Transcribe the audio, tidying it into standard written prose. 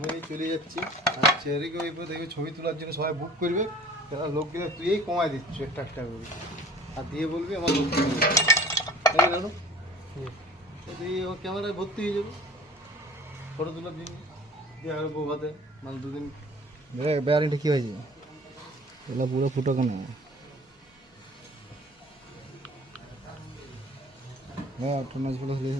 হয়ে চলে যাচ্ছি আর চেহারিকে ওই দেখবে ছবি তোলার জন্য সবাই বুক করবে, লোকগুলো তুই কমায় দিচ্ছ একটা একটা করে আর দিয়ে বলবি আমার লোক জানো তুই আমার ক্যামেরায় ভর্তি হয়ে যাবে ফটো তোলার জন্য দিয়ে আরো বোভাতে মানে দুদিন বেয়ারিংটা কী হয়েছে এগুলো পুরো ফুটো কেন হ্যাঁ 18 হলে